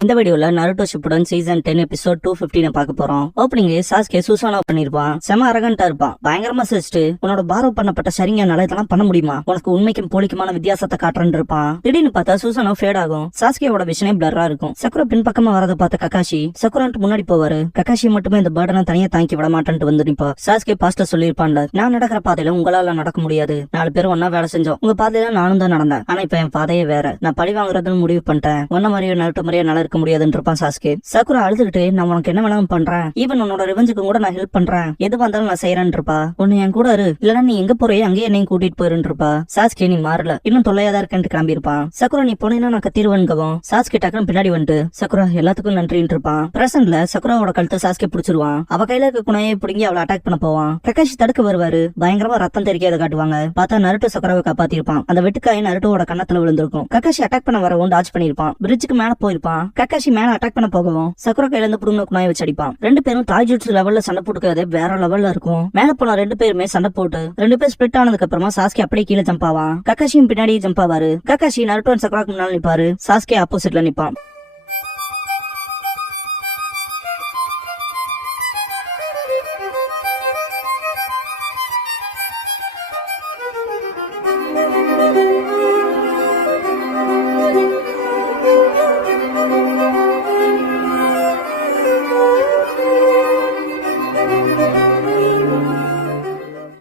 இந்த வீடியோல Naruto Shippuden season 10 episode 215 பார்க்க போறோம். ஓப்பனிங் சாஸ்கே சூசானா பண்ணிருப்பான். செம அரகண்டா இருப்பான். பயங்கரமா சிரிச்சிட்டு உன்னோட பாரோ பண்ணப்பட்ட சரிங்கனால இதெல்லாம் பண்ண முடியுமா, உனக்கு உண்மைக்கும் போலிக்குமான வித்தியாசத்தை காட்டுறன்னு இருப்பான். திடீர்னு பார்த்தா சூசானா ஃபேட் ஆகும். சாஸ்கேவோட விஷனே பிளரா இருக்கும். சக்குரா பின் பக்கமா வரத பார்த்த கக்காஷி சக்குரான்ட்டு முன்னாடி போவாரு. கக்காஷி மட்டுமே இந்த பேர்டனை தனியா தாங்கி விட மாட்டேன்ட்டு வந்து நிப்பா. சாஸ்கே பாஸ்டா சொல்லிருப்பான்ல, நான் நடக்கிற பாதையில உங்களால நடக்க முடியாது. 4 பேரும் ஒன்னா வேலை செஞ்சோம். உங்க பாதையில நானும் தான் நடந்தேன். ஆனா இப்ப என் பாதையே வேற. நான் பழி வாங்குறதுன்னு முடிவு பண்ணிட்டேன். ஒன்ன மாதிரியே நருட்டோ மாதிரியே நல்லா இருக்க முடியாதுன்னு இருப்பான் சாஸ்கே. சக்குரா அழுதுகிட்டு, நான் உனக்கு என்ன வேணாலும் பண்றேன், ஈவன் உன்னோட ரிவெஞ்சுக்கு கூட நான் ஹெல்ப் பண்றேன், எது வந்தாலும் நான் செய்யறேன்னு இருப்பா. உன்னை என் கூட இரு, இல்லன்னா நீ எங்க போறே அங்கேயே என்னையும் கூட்டிட்டு போயிருன்னு இருப்பா. சாஸ்கே நீ மாறல, இன்னும் தொல்லையாதான் இருக்கேன்னு கிளம்பி இருப்பான். சக்குரா நீ போனேன்னா நான் கத்திருவேன்கவும். சாஸ்கே டக்குனு பின்னாடி வந்துட்டு சக்குரா எல்லாத்துக்கும் நன்றின்னு இருப்பான். பிரசன்ட்ல சக்குராவோட கழுத்தை சாஸ்கே பிடிச்சிருவான். அவ கையில இருக்க குணையை பிடிங்கி அவளை அட்டாக் பண்ண போவான். கக்காஷி தடுக்க வருவாரு. பயங்கரமா ரத்தம் தெரிக்காத காட்டுவாங்க. பார்த்தா நருட்டோ சக்குராவை காப்பாத்திருப்பான். அந்த வெட்டுக்காய் நருட்டோட கண்ணத்துல விழுந்திருக்கும். கக்காஷி அட்டாக் பண்ண வரவும் டாச் பண்ணிருப்பான். பிரிட்ஜுக்கு மேல போயிருப்பான். கக்காஷி மேல அட்டாக் பண்ண போகவும் சக்குரா கையில இருந்து புடுங்க குணாயை வச்சு அடிப்பான். 2 பேரும் தாய்ஜுட்சு லெவல்ல சண்டை போட்டுக்கிறதே வேற லெவல்ல இருக்கும். மேல போன 2 பேருமே சண்டை போட்டு 2 பேர் ஸ்பிளிட் ஆனதுக்கு அப்புறமா சாஸ்கே அப்படியே கீழே ஜம்ப் ஆவான். கக்காஷியும் பின்னாடியே ஜம்ப் ஆவாரு. கக்காஷி நருட்டோ சக்குராக்கு முன்னாடி நிப்பாரு. சாஸ்கே ஆப்போசிட்ல நிப்பான்.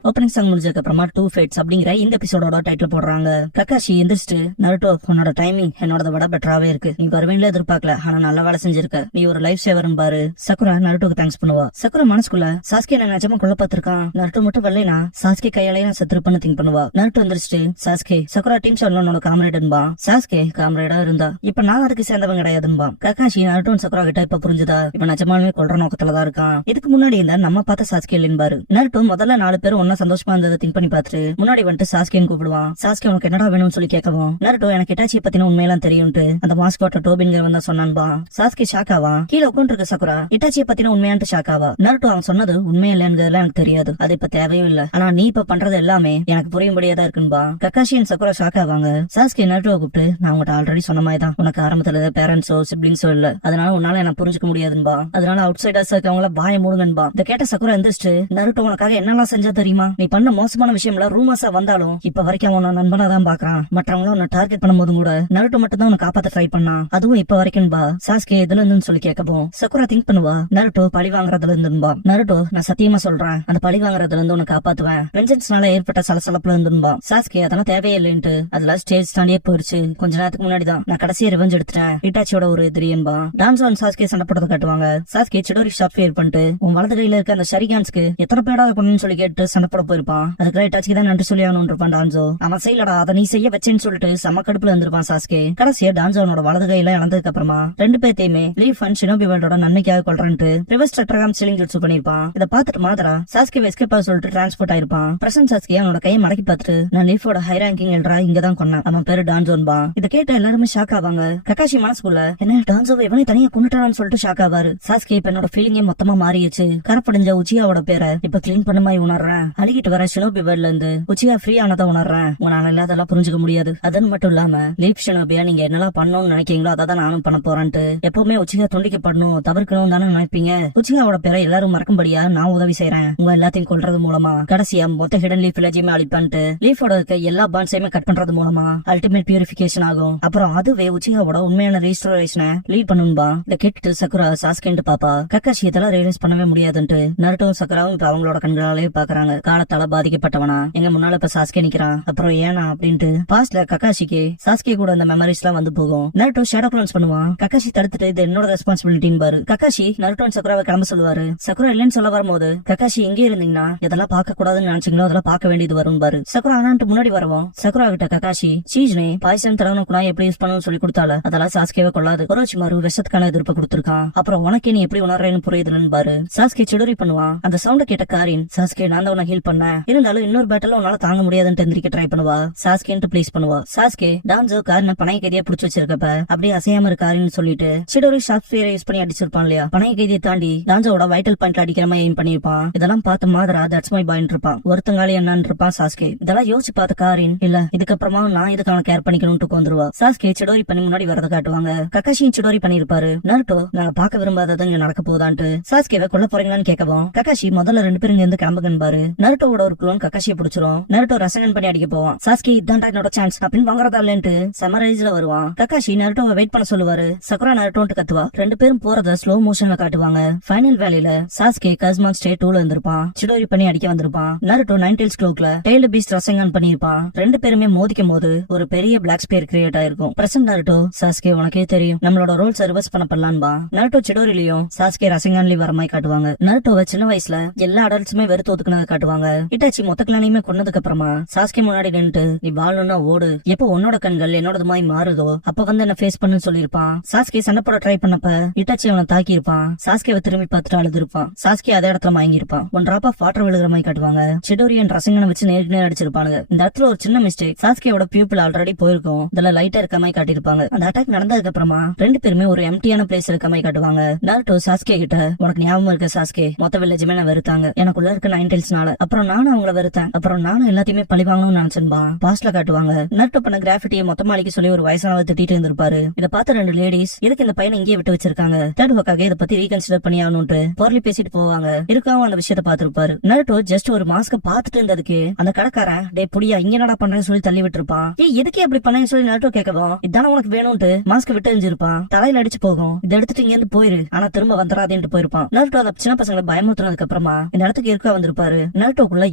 ஓப்பனிங் சாங் முடிஞ்சதுக்கு அப்புறமா 2 ஃபைட்ஸ் அப்படிங்கிற இந்த எபிசோடோட டைட்டில் போடுறாங்க. கக்காஷி எந்திரிச்சிட்டு, நருட்டோ உன்னோட டைமிங் என்னோட விட பெட்டராவே இருக்கு. நீ வருவேன்ல எதிர்பார்க்கல, ஆனா நல்லா வேலை செஞ்சிருக்க. நீ ஒரு லைஃப் சேவரும் பாரு. சக்குரா நருட்டோக்கு தேங்க்ஸ் பண்ணுவா. சக்குரா மனசுக்குள்ள சாஸ்கே நான் நிஜமா கொல்ல பாத்திருக்கான், நருட்டோ மட்டும் வரலைனா சாஸ்கே கையாலே நான் செத்துருப்பேன்னு திங்க் பண்ணுவா. நருட்டோ எந்திரிச்சிட்டு, சாஸ்கே சக்குரா டீம் ஷாட்ல உன்னோட காம்ரேடுன்பா. சாஸ்கே காம்ரேடா இருந்தா இப்ப நான் அதுக்கு சேர்ந்தவன் கிடையாதுன்பா. கக்காஷி நருட்டோ சக்குரா கிட்ட இப்ப புரிஞ்சுதா, இப்ப நிஜமாலுமே கொல்ற நோக்கத்துலதான் இருக்கான். இதுக்கு முன்னாடி இருந்தா நம்ம பார்த்த சாஸ்கே இல்லைன்பாரு. நருட்டோ முதல்ல 4 பேரும் ஒன்னா சந்தோஷமா இருந்ததை திங்க் பண்ணி பார்த்துட்டு முன்னாடி வந்துட்டு சாஸ்கேன்னு கூப்பிடுவான். சாஸ்கே உனக்கு என்னடா வேணும்னு சொல்லி கேட்கவும், நருட்டோ எனக்கு இட்டாச்சியை பத்தின உண்மையெல்லாம் தெரியும்ட்டு அந்த மாஸ்கோட்ட டோபின்கிற வந்தா சொன்னான்பா. சாஸ்கே ஷாக் ஆவான். கீழே உட்காந்து இருக்க சக்குரா இட்டாச்சியை பத்தின உண்மையான்ட்டு ஷாக் ஆவா. நருட்டோ அவன் சொன்னது உண்மை இல்லைங்கிறதுலாம் எனக்கு தெரியாது, அது இப்ப தேவையும் இல்ல, ஆனா நீ இப்ப பண்றது எல்லாமே எனக்கு புரியும்படியா தான் இருக்குன்பா. கக்காஷி சக்குரா ஷாக் ஆவாங்க. சாஸ்கே நருட்டோ கூப்பிட்டு, நான் உங்கள்கிட்ட ஆல்ரெடி சொன்ன மாதிரி தான், உனக்கு ஆரம்பத்துல பேரண்ட்ஸோ சிப்ளிங்ஸோ இல்ல, அதனால உன்னால எனக்கு புரிஞ்சுக்க முடியாதுன்பா. அதனால அவுட் சைடர்ஸ் இருக்கவங்கள வாய மூடுங்கன்பா. இதை கேட்ட சக்குரா எந்திரிச்சு, நருட்டோ உனக்காக என்னெல்லாம் செஞ்சா தெரியுமா, நீ பண்ண மோசமான விஷயம்ல ரூமர்ஸா வந்தாலும் இப்ப வரைக்கும் அவன் நண்பனா தான் பாக்குறான். மற்றவங்களும் உன்னை டார்கெட் பண்ணும்போது கூட நருட்டோ மட்டும் தான் உன்னை காப்பாத்த ட்ரை பண்ணான், அதுவும் இப்ப வரைக்கும் பா. சாஸ்கே எதுல இருந்துன்னு சொல்லி கேட்கவும் சக்குரா திங்க் பண்ணுவா. நருட்டோ பழி வாங்குறதுல இருந்துன்பா. நருட்டோ நான் சத்தியமா சொல்றேன், அந்த பழி வாங்குறதுல இருந்து உன்னை காப்பாத்துவேன், வெஞ்சன்ஸ்னால ஏற்பட்ட சலசலப்புல இருந்துன்பா. சாஸ்கே அதெல்லாம் தேவையில்லைன்ட்டு அதுல ஸ்டேஜ் தாண்டியே போயிருச்சு. கொஞ்ச நேரத்துக்கு முன்னாடிதான் நான் கடைசியா ரிவெஞ்ச் எடுத்துட்டேன், இட்டாச்சியோட ஒரு எதிரியன்பா. டான்ஸான் சாஸ்கே சண்டை போட்டதை காட்டுவாங்க. சாஸ்கே சிடோரி ஷாப் ஃபேர் பண்ணிட்டு உன் வலது கையில இருக்க அந்த ஷரிகான்ஸ்க்கு எத்தனை பேடா கொண்டு சொல்லி கேட்டு சண்டை போட போயிருப்பான். அதுக்கு இட்டாச்சி தான் நன்றி சொல்லி ஆகணும் டான்சோ. அவன் செய்யலடா, அதை நீ செய்ய வச்சேன்னு சொல்லிட்டு செம கடுப்புல இருந்திருப்பான் சாஸ்கே. கடைசியா டான்சோனோட வலது கையில இழந்ததுக்கு அப்புறமா 2 பேத்தையுமே லீஃப் அண்ட் ஷினோபி வேர்ல்டோட நன்மைக்காக கொள்றேன்ட்டு ரிவர்ஸ் டெட்ராகிராம் ஸ்டிலிங் ஜுட்சு பண்ணிருப்பான். இதை பார்த்துட்டு மாதரா சாஸ்கே எஸ்கேப் ஆக சொல்லிட்டு டிரான்ஸ்போர்ட் ஆயிருப்பான். பிரசன்ட் சாஸ்கே அவனோட கையை மடக்கி பார்த்துட்டு, நான் லீஃபோட ஹை ரேங்கிங் எல்ரா இங்கதான் கொன்னேன், அவன் பேரு டான்சோன்பா. இதை கேட்ட எல்லாருமே ஷாக் ஆவாங்க. கக்காஷி மனசுக்குள்ள என்ன டான்சோவை எவனே தனியா கொண்டுட்டான்னு சொல்லிட்டு ஷாக் ஆவாரு. சாஸ்கே இப்ப என்னோட ஃபீலிங்கே மொத்தமா மாறிடுச்சு, கரப்படைஞ்ச உச்சியாவோட பேரை இப்ப கிளீன் பண்ண மாதிரி உணர்றேன், அழுகிட்டு வர ஷினோபி வேர்ல்ட்ல இருந்து உச்சியா ஃப்ரீ ஆனதா உணர்றேன், உங்களால இல்லாதெல்லாம் புரிஞ்சுக்க முடியாது. அது மட்டும் இல்லாம லீப் ஷினோபியா நீங்க என்னெல்லாம் பண்ணணும்னு நினைக்கிறீங்களோ அதான் நானும் பண்ண போறேன்ட்டு எப்பவுமே உச்சிகா துண்டிக்கப்படணும் தவிர்க்கணும் தானே நினைப்பீங்க. உச்சிகாவோட பேரை எல்லாரும் மறக்கும்படியா நான் உதவி செய்யறேன், உங்க எல்லாத்தையும் கொல்றது மூலமா கடைசியா மொத்த ஹிடன் லீஃப் வில்லேஜையுமே அழிப்பான்ட்டு லீஃபோட இருக்க எல்லா பாண்ட்ஸையுமே கட் பண்றது மூலமா அல்டிமேட் பியூரிபிகேஷன் ஆகும். அப்புறம் அதுவே உச்சிகாவோட உண்மையான ரீஸ்டோரேஷனை லீட் பண்ணும்பா. இதை கேட்டுட்டு சக்குரா சாஸ்கேன்ட்டு பாப்பா. கக்காஷி இதெல்லாம் ரியலைஸ் பண்ணவே முடியாதுன்ட்டு நருட்டோவும் சக்குராவும் இப்ப அவங்களோட கண்களாலே பாக்குறாங்க. காலத்தால பாதிக்கப்பட்டவனா எங்க முன்னால இப்ப சாஸ்கே நிக்கிறான், அப்புறம் ஏனா அப்படின்ட்டு பாஸ்ட்ல கக்காஷிக்கு சாஸ்கே கூட அந்த மெமரிஸ் எல்லாம் வந்து போகும். நருட்டோ ஷேடோ கிளான்ஸ் பண்ணுவான். கக்காஷி தடுத்துட்டு இது என்னோட ரெஸ்பான்சிபிலிட்டின்னு பாரு. கக்காஷி நருட்டோ சக்குராவை கிளம்ப சொல்லுவாரு. சக்குரா இல்லன்னு சொல்ல வரும்போது கக்காஷி எங்கே இருந்தீங்கன்னா இதெல்லாம் பார்க்க கூடாதுன்னு நினைச்சீங்களோ அதெல்லாம் பார்க்க வேண்டியது வரும் பாரு. சக்குரா ஆனான்ட்டு முன்னாடி வரவும் சக்குரா கிட்ட கக்காஷி சீஜ்னே பாய்சன் தடவை கூட எப்படி யூஸ் பண்ணணும்னு சொல்லி கொடுத்தால அதெல்லாம் சாஸ்கேவே கொள்ளாது, ஒரோச்சிமாரு விஷத்துக்கான எதிர்ப்பு கொடுத்திருக்கான், அப்புறம் உனக்கே நீ எப்படி உணர்றேன்னு புரியுதுன்னு பாரு. சாஸ்கே சிடோரி பண்ணுவான். அந்த சவுண்ட கேட்ட காரின் சாஸ்கே நான் தான் உன்னை ஹீல் ஹீல் பண்ண இருந்தாலும் இன்னொரு பேட்டில் உன்னால தாங்க முடியாதுன்னு எந்திரிக்க ட்ரை பண்ணுவா. சாஸ்கேன்ட்டு ப்ளீஸ் பண்ணுவா. சாஸ்கே டான்ஸோ காரனை பணைய கைதியா புடிச்சு வச்சிருக்கப்ப அப்படியே அசையாம இருக்காருன்னு சொல்லிட்டு சிடோரி ஷார்ப் ஸ்பியரை யூஸ் பண்ணி அடிச்சிருப்பான் இல்லையா. பணைய கைதியை தாண்டி டான்ஸோட வைட்டல் பாயிண்ட்ல அடிக்கிற மாதிரி எய்ம் பண்ணிருப்பான். இதெல்லாம் பார்த்த மாதிரா தட்ஸ் மை பாயிண்ட் இருப்பான். ஒருத்தங்காலி என்னன்னு இருப்பான் சாஸ்கே. இதெல்லாம் யோசிச்சு பார்த்த காரின் இல்ல இதுக்கப்புறமா நான் இதுக்கான கேர் பண்ணிக்கணும்னு வந்துருவா. சாஸ்கே சிடோரி பண்ணி முன்னாடி வரத காட்டுவாங்க. கக்காஷியும் சிடோரி பண்ணிருப்பாரு. நருட்டோ நாங்க பார்க்க விரும்பாதது இங்க நடக்க போதான்ட்டு சாஸ்கேவை கொல்ல போறீங்களான்னு கேட்கவும் கக்காஷி முதல்ல 2 பேரும் இருந்து கிளம்புங்கன்னு பாரு. நருட்டோட ஒரு குளோன் கக்காஷியை பிடிச்சிரும். நருட்டோ ரசங்கன் பண்ணி அடிக்க போவான். சாஸ்கே இதான் என்னோட சான்ஸ் அப்படின்னு வாங்குறதா இல்லன்ட்டு சமரைஸ்ல வருவான். கக்காஷி நருட்டோவை வெயிட் பண்ண சொல்லுவாரு. சக்குரா நருட்டோன்ட்டு கத்துவா. 2 பேரும் போறத ஸ்லோ மோஷன்ல காட்டுவாங்க. ஃபைனல் வேலையில சாஸ்கே கஸ்மான் ஸ்டேட் 2ல இருந்திருப்பான். சிடோரி பண்ணி அடிக்க வந்திருப்பான். நருட்டோ நைன்டெயில்ஸ் க்ளோக்ல டெய்ல்டு பீஸ்ட் ரசங்கன் பண்ணிருப்பான். 2 பேருமே மோதிக்கும் போது ஒரு பெரிய பிளாக் ஸ்பியர் கிரியேட் ஆயிருக்கும். பிரசன்ட் நருட்டோ சாஸ்கே உனக்கே தெரியும் நம்மளோட ரோல்ஸ் ரிவர்ஸ் பண்ணப்படலான்பா. நருட்டோ சிடோரிலையும் சாஸ்கே ரசங்கன்லயும் வர மாதிரி காட்டுவாங்க. நருட்டோவை சின்ன வயசுல எல்லா அடல்ட்ஸுமே வெறுத்து ஒதுக்குனதை காட்டுவாங்க. இட்டாச்சி மொத்த கிளானையுமே கொன்னதுக்கு அப்புறமா சாஸ்கே முன்னாடி நின்று நீ வாழணும்னா ஓடு, எப்போ உன்னோட கண்கள் என்னோட மாதிரி மாறுதோ அப்ப வந்து என்ன ஃபேஸ் பண்ணு சொல்லிருப்பான். சாஸ்கே சண்டை போட ட்ரை பண்ணப்ப இட்டாச்சி அவனை தாக்கி இருப்பான். சாஸ்கேவை திரும்பி பார்த்துட்டு அழுது இருப்பான். சாஸ்கே அதே இடத்துல மயங்கி இருப்பான். 1 டிராப் ஆஃப் வாட்டர் விழுகிற மாதிரி காட்டுவாங்க. சிடோரியன் ரசங்கனை வச்சு நேருக்கு நேர் அடிச்சிருப்பானுங்க. இந்த இடத்துல ஒரு சின்ன மிஸ்டேக். சாஸ்கேவோட பியூப்பிள் ஆல்ரெடி போயிருக்கும். இதுல லைட்டா இருக்க மாதிரி காட்டிருப்பாங்க. அந்த அட்டாக் நடந்ததுக்கு அப்புறமா 2 பேருமே ஒரு எம்டியான பிளேஸ் இருக்க மாதிரி காட்டுவாங்க. நருட்டோ சாஸ்கே கிட்ட உனக்கு ஞாபகம் இருக்க சாஸ்கே மொத்த வில்லேஜுமே நான் வெறுத்தாங்க எனக்குள்ள இருக்க நைன்டெயில்ஸ்னால. அப்புறம் நானும் அவங்கள வெறுத்தேன். அப்புறம் நானும் எல்லாத்தையுமே பழி வாங்கணும்னு நினைச்சேன்பா. பாஸ்ட்ல காட்டுவாங்க. நருட்டோ பண்ண கிராஃபிட்டியை மொத்தமா அழிக்க சொல்லி ஒரு வயசானவர் திட்டிட்டு இருந்திருப்பாரு. இதை பார்த்த 2 லேடிஸ் எதுக்கு இந்த பையனை இங்கே விட்டு வச்சிருக்காங்க, தேர்ட் ஒர்க்காக இதை பத்தி ரீகன்சிடர் பண்ணி ஆகணும்ட்டு பொருளி பேசிட்டு போவாங்க. இருக்காவும் அந்த விஷயத்த பாத்துருப்பாரு. நருட்டோ ஜஸ்ட் ஒரு மாஸ்க பாத்துட்டு இருந்ததுக்கு அந்த கடைக்காரன் டே புடியா இங்க என்னடா பண்றேன்னு சொல்லி தள்ளி விட்டுருப்பான். எதுக்கே அப்படி பண்ணேன்னு சொல்லி நருட்டோ கேட்கவும் இதான உனக்கு வேணும்ட்டு மாஸ்க் விட்டு எரிஞ்சிருப்பான். தலையில அடிச்சு போகும். இதை எடுத்துட்டு இங்க இருந்து போயிரு ஆனா திரும்ப வந்துடாதேன்ட்டு போயிருப்பான். நருட்டோ அந்த சின்ன பசங்களை பயமுறுத்தினதுக்கு அப்புறமா இந்த இடத்துக்கு இருக்கா வந்திருப்பாரு. நருட்டோக்குள்ள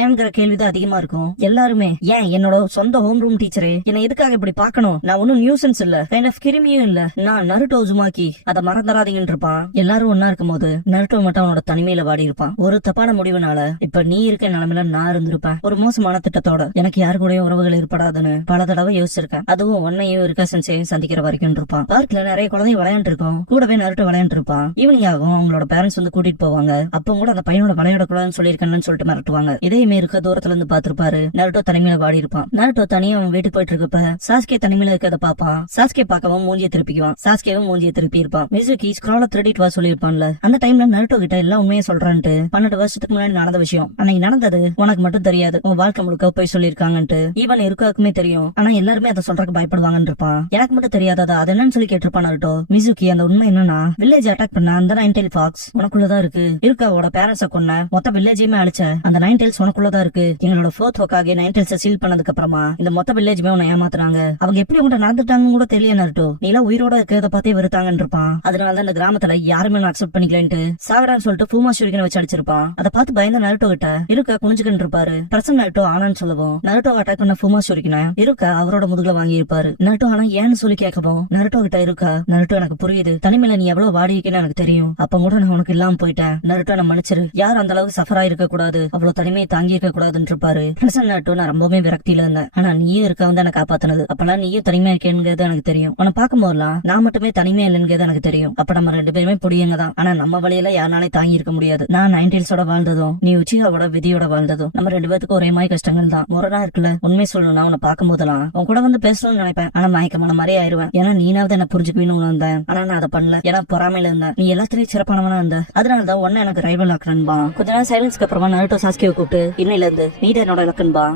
ஏன்ங்கிற கேள்விதான் அதிகமா இருக்கும். எல்லாருமே ஏன் என்னோட சொந்த ஹோம் ரூம் டீச்சரே என்ன எதுக்காக இப்படி பாக்கணும், நான் ஒன்னும் நியூசன்ஸ் இல்ல, கைண்ட் ஆஃப் கிருமியும் இல்ல, நான் நருட்டோ உசுமாக்கி அதை மறந்துடாதீங்கன்னு இருப்பான். எல்லாரும் ஒன்னா இருக்கும் போது நருட்டோ மட்டும் அவனோட தனிமையில வாடி இருப்பான். ஒரு தப்பான முடிவுனால இப்ப நீ இருக்க நிலைமையில நான் இருந்திருப்பேன். ஒரு மோசமான திட்டத்தோட எனக்கு யாரு கூட உறவுகள் ஏற்படாதுன்னு பல தடவை யோசிச்சிருக்கேன். அதுவும் ஒன்னையும் இருக்க சென்சையும் சந்திக்கிற வரைக்கும் இருப்பான். பார்க்ல நிறைய குழந்தை விளையாண்டு இருக்கும். கூடவே நருட்டோ விளையாண்டு இருப்பான். ஈவினிங் ஆகும் அவங்களோட பேரண்ட்ஸ் வந்து கூட்டிட்டு போவாங்க. அப்ப கூட அந்த பையனோட விளையாட கூடாதுன்னு சொல்லிருக்கேன்னு சொல்லிட்டு மிரட்டுவாங்க. இதேமே இருக்க தூரத்துல இருந்து பாத்துருப்பாரு. நருட்டோ தனிமையில வாடி இருப்பான். நருட்டோ தனியா அவன் வீட்டுக்கு போயிட்டு இருக்கப்ப சாஸ்கே தனிமையில இருக்கிறத பாப்பான். சாஸ்கே பார்க்கவும் மூஞ்சிய திருப்பிக்குவான். சாஸ்கேவும் மூஞ்சிய திருப்பி இருப்பான். மிசுகி ஸ்க்ரால திருடிட்டு வா சொல்லிருப்பான்ல. அந்த டைம்ல நருட்டோ கிட்ட எல்லாம் உண்மையை சொல்றான்ட்டு 12 வருஷத்துக்கு முன்னாடி நடந்த விஷயம் அன்னைக்கு நடந்தது உனக்கு மட்டும் தெரியாது, உன் வாழ்க்கை முழுக்க போய் சொல்லிருக்காங்கன்ட்டு ஈவன் இருக்காக்குமே தெரியும். ஆனா எல்லாருமே அதை சொல்றதுக்கு பயப்படுவாங்கன்னு இருப்பான். எனக்கு மட்டும் தெரியாததா அது என்னன்னு சொல்லி கேட்டிருப்பான் நருட்டோ. மிசுகி அந்த உண்மை என்னன்னா வில்லேஜ் அட்டாக் பண்ண அந்த 9 டெயில் ஃபாக்ஸ் உனக்குள்ளதான் இருக்கு. இருக்காவோட பேரண்ட்ஸ கொன்ன மொத்த வில்லேஜையுமே அழிச்ச அந்த 9 டெயில்ஸ் உனக்குள்ளதான் இருக்கு. எங்களோட 4th ஹோக்காக 9 டெயில்ஸ் சீல் பண்ணதுக்கு அப்புறமா இந்த மொத்த வில்லேஜுமே உன்னை ஏமாத்துறாங்க. அவங்க எப்படி உன்கிட்ட நடந்துட்டாங்க கூட தெரியல நருட்டோ. நீ எல்லாம் உயிரோட இருக்கிறத பார்த்தே வெறுத்தாங்கன்னு இருப்பான். அதனாலதான் இந்த கிராமத்துல யாருமே அக்செப்ட் பண்ணிக்கலன்ட்டு சாகடான்னு சொல்லிட்டு ஃபூமா ஷூரிகனை வச்சு அடிச்சிருப்பான். அதை பார்த்து பயந்த நருட்டோ கிட்ட இருக்க குனிஞ்சுக்கிட்டு இருப்பாரு. பிரசன் நருட்டோ ஆனான்னு சொல்லுவோம். நருட்டோ அட்டாக் பண்ண ஃபூமா ஷூரிகனை இருக்க அவரோட முதுகுல வாங்கி இருப்பாரு. நருட்டோ ஆனா ஏன்னு சொல்லி கேட்கவும் நருட்டோ கிட்ட இருக்கா நருட்டோ எனக்கு புரியுது, தனிமையில நீ எவ்வளவு வாடி இருக்கேன்னு எனக்கு தெரியும். அப்ப கூட நான் உனக்கு இல்லாம போயிட்டேன். நருட்டோ நான் மன்னிச்சிரு, யாரும் அந்த அளவுக்கு சஃபரா இருக்க கூடாது, அவ்வளவு தனிமையை தாங்கி இருக்க கூடாதுன்னு இருப்பாரு. பிரசன் நருட்டோ நான் ரொம்பவே விரக்தியில இருந்தேன். ஆனா நீயும் இருக்க வந்து எனக்கு காப்பாத்தினது. அப்பெல்லாம் நீயும் தனிமையா இருக்கேங்கிறது எனக்கு தெரியும். உன்னை பார்க்கும் போதெல்லாம் நான் மட்டுமே தனிமையா இல்லைங்கிறது எனக்கு தெரியும். அப்ப நம்ம 2 பேருமே புடியங்க தான். ஆனா நம்ம வழியில யாருனாலே தாங்கி இருக்க முடியாது. நான் 9 டெயில்ஸோட வாழ்ந்ததும் நீ உச்சிகாவோட விதியோட வாழ்ந்ததும் நம்ம 2 பேத்துக்கும் ஒரே மாதிரி கஷ்டங்கள் தான். முரணா இருக்குல்ல. உண்மை சொல்லணும்னா உன்னை பார்க்கும் போதெல்லாம் உன் கூட வந்து பேசணும்னு நினைப்பேன். ஆனா மயக்கமான மாதிரி ஆயிருவேன். ஏன்னா நீனாவது என்ன புரிஞ்சுக்கணும்னு வந்தேன். ஆனா நான் அதை பண்ணல. ஏன்னா பொறாமையில இருந்தேன். நீ எல்லாத்துலயும் சிறப்பானவனா இருந்த. அதனாலதான் ஒன்னு எனக்கு ரைவல் ஆக்குறன்பா. கொஞ்ச நேரம் சைலன்ஸ்க்கு அப்புறமா நருட்டோ சாஸ்கேவை கூப்பிட்டு இன்னையில இருந்து நீட என்னோட இலக்கன்பா.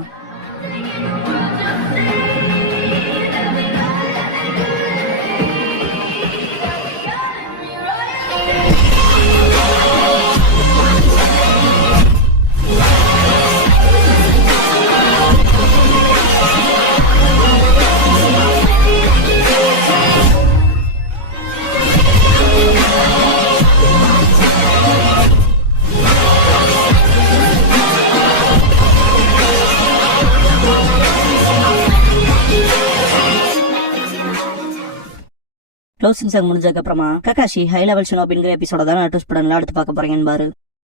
க்ளோசிங் சாங் முடிஞ்சதுக்கு அப்புறமா கக்காஷி ஹை லெவல் ஷினோபிங்கிற எபிசோட தான் நோட்டீஸ் படம்லாம் எடுத்து பார்க்க போறீங்கன்னு பாரு.